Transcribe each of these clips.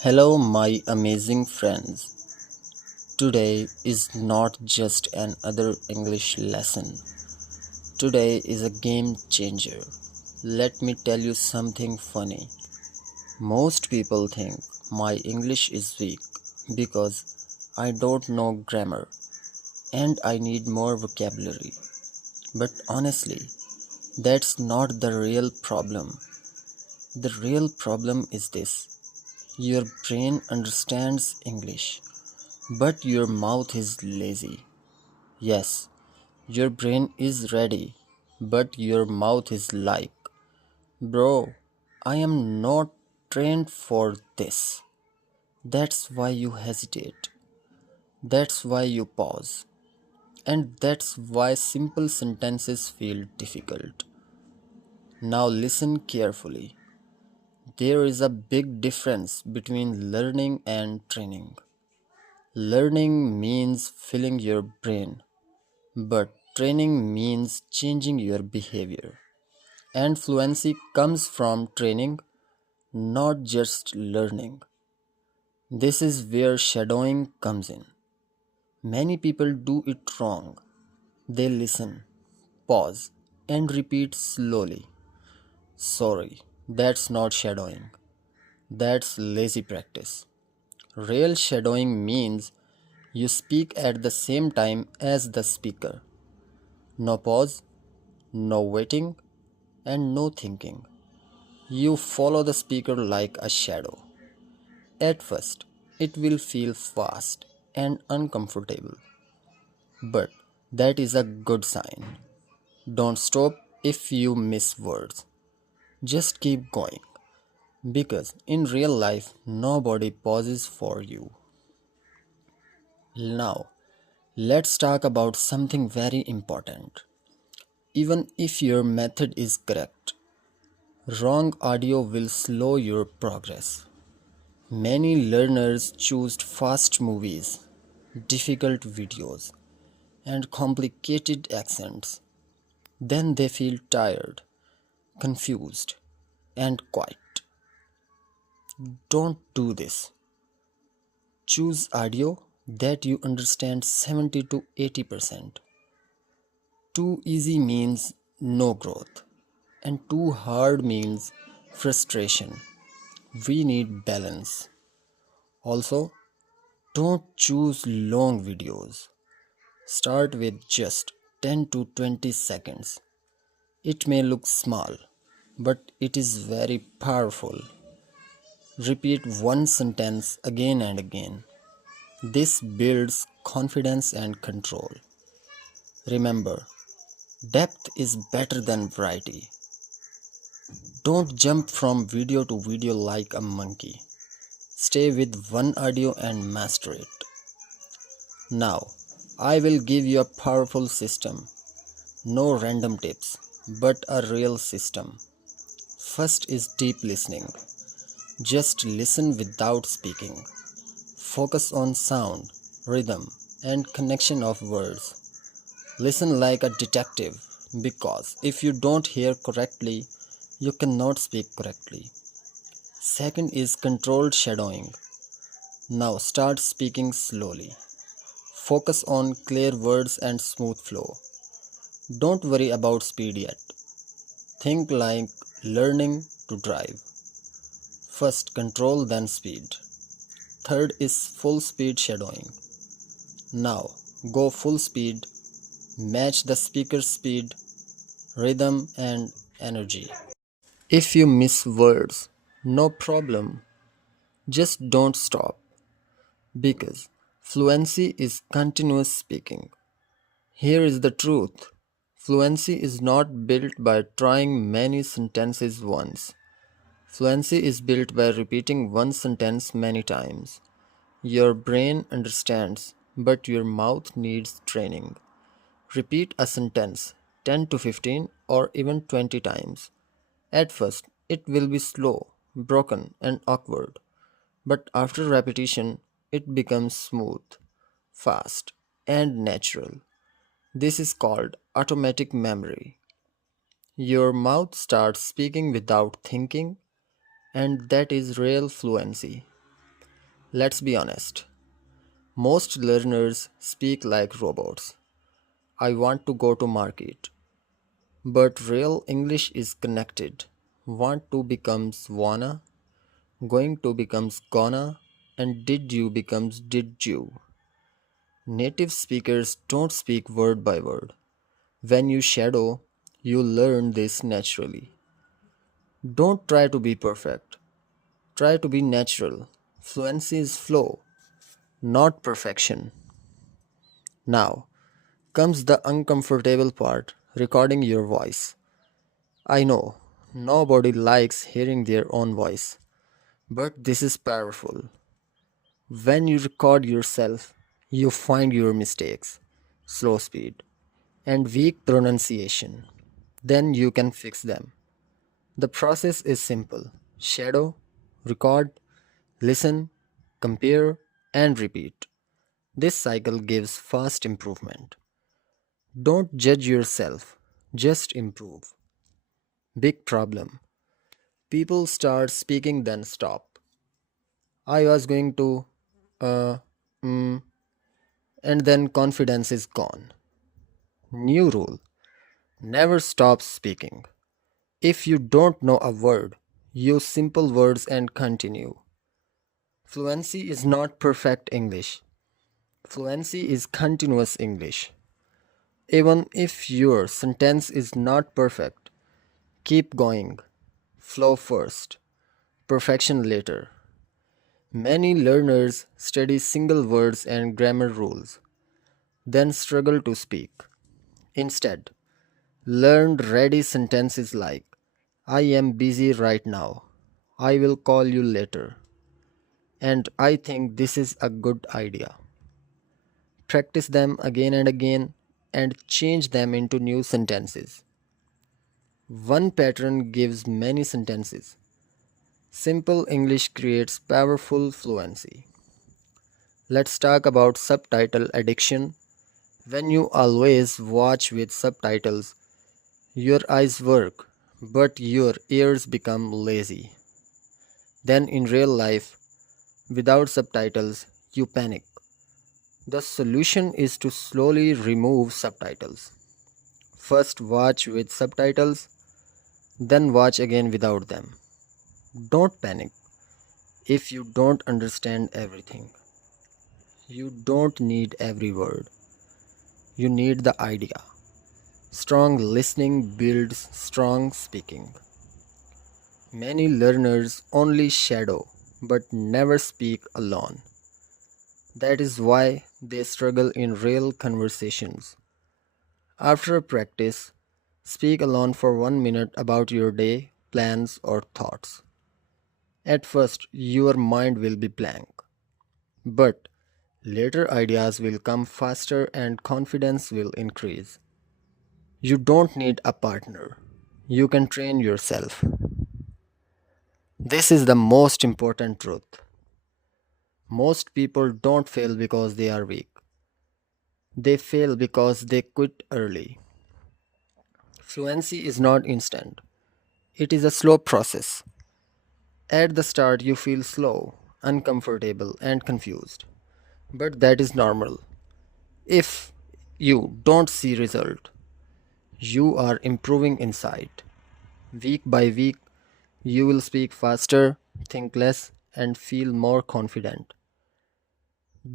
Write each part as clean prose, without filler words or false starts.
Hello, my amazing friends. Today is not just another English lesson. Today is a game changer. Let me tell you something funny. Most people think my English is weak because I don't know grammar and I need more vocabulary. But honestly, that's not the real problem. The real problem is this: your brain understands English, but your mouth is lazy. Yes, your brain is ready, but your mouth is like, bro, I am not trained for this. That's why you hesitate. That's why you pause. And that's why simple sentences feel difficult. Now listen carefully. There is a big difference between learning and training. Learning means filling your brain, but training means changing your behavior. And fluency comes from training, not just learning. This is where shadowing comes in. Many people do it wrong. They listen, pause, and repeat slowly. Sorry, that's not shadowing. That's lazy practice. Real shadowing means you speak at the same time as the speaker. No pause, no waiting, and no thinking. You follow the speaker like a shadow. At first, it will feel fast and uncomfortable, but that is a good sign. Don't stop if you miss words. Just keep going because in real life, nobody pauses for you. Now, let's talk about something very important. Even if your method is correct, wrong audio will slow your progress. Many learners choose fast movies, difficult videos, and complicated accents. Then they feel tired, confused, and quiet. Don't do this. Choose audio that you understand 70 to 80%. Too easy means no growth, and too hard means frustration. We need balance. Also, don't choose long videos. Start with just 10 to 20 seconds. It may look small, but it is very powerful. Repeat one sentence again and again. This builds confidence and control. Remember, depth is better than variety. Don't jump from video to video like a monkey. Stay with one audio and master it. Now, I will give you a powerful system. No random tips, but a real system. First is deep listening. Just listen without speaking. Focus on sound, rhythm, and connection of words. Listen like a detective because if you don't hear correctly, you cannot speak correctly. Second is controlled shadowing. Now start speaking slowly. Focus on clear words and smooth flow. Don't worry about speed yet. Think like learning to drive. First control, then speed. Third is full speed shadowing. Now go full speed, match the speaker's speed, rhythm, and energy. If you miss words, no problem. Just don't stop because fluency is continuous speaking. Here is the truth: fluency is not built by trying many sentences once. Fluency is built by repeating one sentence many times. Your brain understands, but your mouth needs training. Repeat a sentence 10 to 15 or even 20 times. At first, it will be slow, broken, and awkward, but after repetition, it becomes smooth, fast, and natural. This is called automatic memory. Your mouth starts speaking without thinking, and that is real fluency. Let's be honest. Most learners speak like robots. I want to go to market. But real English is connected. Want to becomes wanna, going to becomes gonna, and did you becomes did you. Native speakers don't speak word by word. When you shadow, you learn this naturally. Don't try to be perfect. Try to be natural. Fluency is flow, not perfection. Now comes the uncomfortable part, recording your voice. I know, nobody likes hearing their own voice, but this is powerful. When you record yourself, you find your mistakes, slow speed, and weak pronunciation. Then you can fix them. The process is simple: shadow, record, listen, compare, and repeat. This cycle gives fast improvement. Don't judge yourself, just improve. Big problem. People start speaking then stop. I was going to, uh, mm, and then confidence is gone. New rule: never stop speaking. If you don't know a word, use simple words and continue. Fluency is not perfect English. Fluency is continuous English. Even if your sentence is not perfect, keep going. Flow first, perfection later. Many learners study single words and grammar rules, then struggle to speak. Instead, learn ready sentences like I am busy right now. I will call you later. And I think this is a good idea. Practice them again and again and change them into new sentences. One pattern gives many sentences. Simple English creates powerful fluency. Let's talk about subtitle addiction. When you always watch with subtitles, your eyes work, but your ears become lazy. Then in real life, without subtitles, you panic. The solution is to slowly remove subtitles. First watch with subtitles, then watch again without them. Don't panic if you don't understand everything. You don't need every word. You need the idea. Strong listening builds strong speaking. Many learners only shadow but never speak alone. That is why they struggle in real conversations. After practice, speak alone for 1 minute about your day, plans, or thoughts. At first, your mind will be blank, but later ideas will come faster and confidence will increase. You don't need a partner. You can train yourself. This is the most important truth. Most people don't fail because they are weak. They fail because they quit early. Fluency is not instant. It is a slow process. At the start you feel slow, uncomfortable and confused. But that is normal. If you don't see result, you are improving inside. Week by week, you will speak faster, think less, and feel more confident.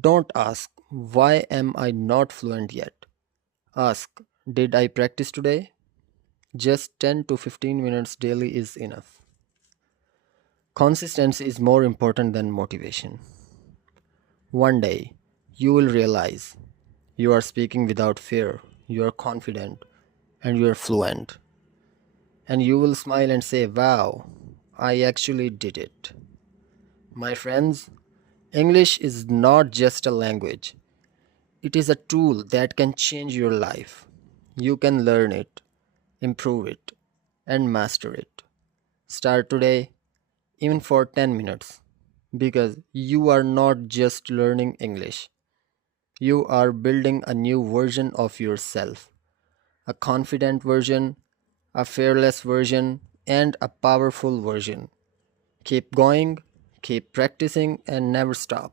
Don't ask, why am I not fluent yet? Ask, did I practice today? Just 10 to 15 minutes daily is enough. Consistency is more important than motivation. One day, you will realize you are speaking without fear, you are confident, and you are fluent. And you will smile and say, wow, I actually did it. My friends, English is not just a language, it is a tool that can change your life. You can learn it, improve it, and master it. Start today, even for 10 minutes, because you are not just learning English, you are building a new version of yourself, a confident version, a fearless version, and a powerful version. Keep going, Keep practicing and never stop.